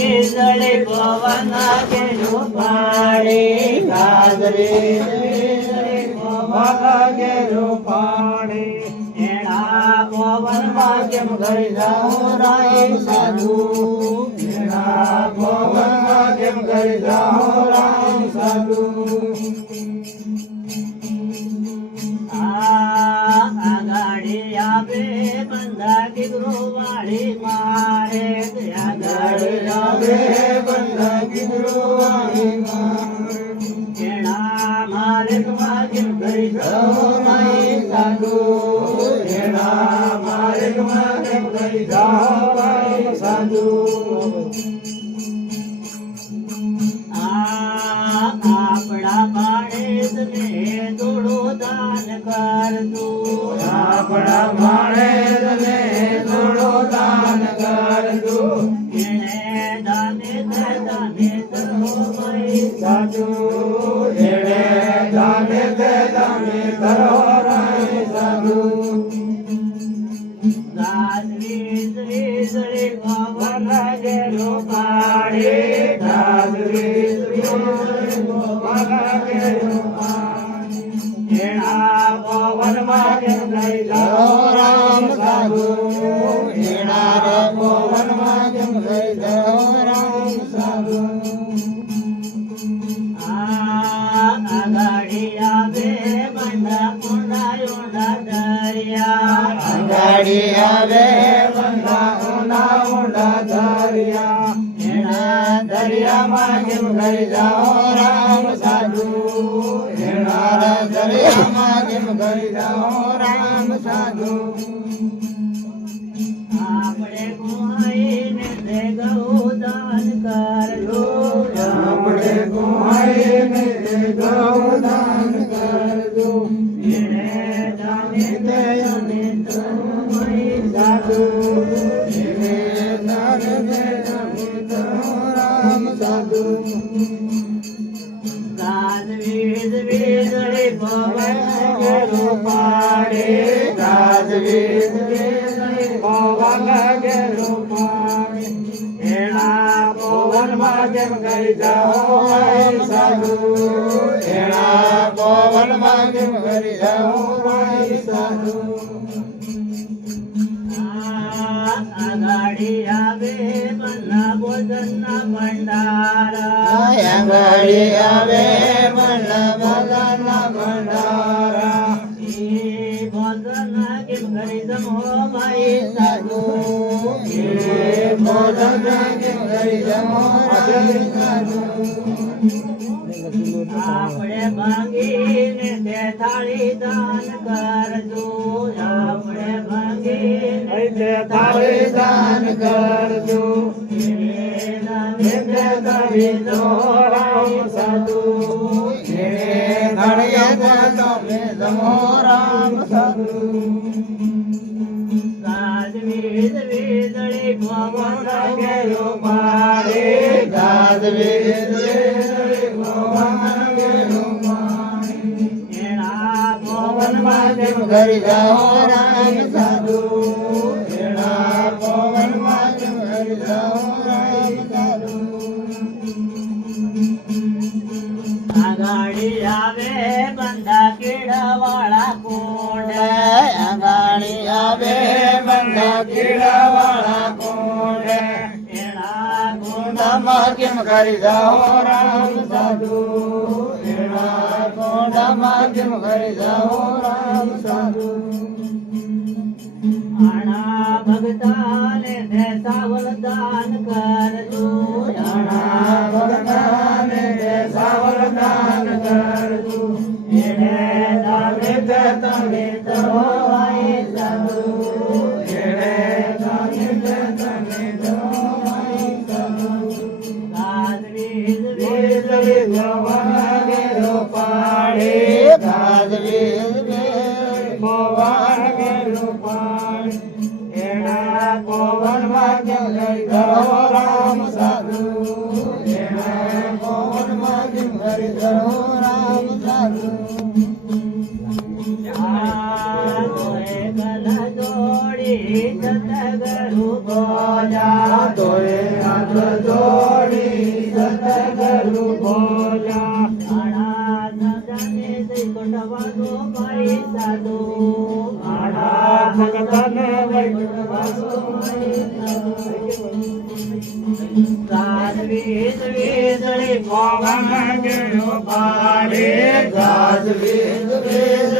જળે પવન કે રૂપાળે ગાજરે પવન કે રૂપાળે એના પવનમાં કેમ ઘરે જાઉં રાય સાધુ એના પવનમાં કેમ ઘરે જાઉં રાય સાધુ ગાડી આવે બંધા દીકરો વાળી મારે ગાડી આવે બંધા દીકરો વાળી મારે એના મારે માગે ઘરે જાઉં રાય સાધુ એના મારે માગે ઘરે જાઉં રાય સાધુ આપણા માણેસ ને થોડું દાન કરજો આપણા માણેસ ને થોડું દાન કરજો એને દાને દાને કરો ભાઈ સાધુ એને દાને દાને કરો રાય સાધુ ગાજવીજ વીજળી પવન ગેરો પાડે ગાજવીજ રામ સાધુ એના પવનમાં કેમ ગઈ રામ સાધુ ગાડી આવે બંડા ઊંડા ઊંડા દરિયા ગાડી આવે બંડા ઊંડા ઊંડા દરિયા એના દરિયામાં કેમ ગઈ જાઓ રામ સાધુ એના દરિયામાં કેમ ગઈ જાઓ રામ સાધુ આપણે ગુહાઈને તે ગૌદાન કરજો આપણે ગુહાઈને તે ગૌદાન કરજો એને દાને તે અને તમે સાધુ એને દાને તે રામ સાધુ ગાજવીજ વીજળી પવન કે રૂપાળે ગાજવીજ વીજળી પવન કે રૂપાળે એના પવનમાં કેમ ગઈ જાઓ રાય સાધુ એના પવનમાં કેમ ગઈ જાઓ રાય સાધુ ગાડી આવે મનના ભોજનના ભંડારા ગાડી આવે મનના ભોજનના ભંડારા એ ભોજન કેમ કરી જમો ભાઈ સાધુ એ ભોજન કેમ કરી જમો ભાઈ સાધુ આપણે ભાંગીને તે થાળી દાન કરજો આપણે ભાંગીને તે થાળી દાન કરજો રામ સાધુ રામ સાધુ ગાજવીજ વીજળી પવન કે રૂપાળે ગાજવીજ વીજળી પવન કે રૂપાળે એના પવનમાં કેમ ઘરી જાઓ રામ સાધુ એના પવનમાં કેમ ઘરી જાઓ રામ સાધુ ગાડી આવે બંધા કેળા વાળા કોંડ ગાડી આવે બંધા કેળા વાળા કોંડ એના કોંડામાં કેમ કરી જાઓ રામ સાધુ એના કોંડામાં કેમ કરી જાઓ રામ સાધુ આણા ભગતાને તે સાવલ દાન કરજો આણા ભગતાને તે સાવલ દાન કરજો એને દાને તે તમે કરો ભાઈ સાધુ એને દાને તે તમે કરો ભાઈ સાધુ ગાજવીજ વીજળી પવન કે રૂપાળે ગાજવીજ વીજળી પવન કે રૂપાળે એના પવનમાં કેમ ગઈ જાઓ રામ સારું બોલ્યા આડા દાદાને દઈ કોટવાનો મારી સાધુ આડા ભગતને વૈકુંઠવાસો ગાજવીજ વીજળી પવન ગયો પાડે ગાજવીજ વીજળી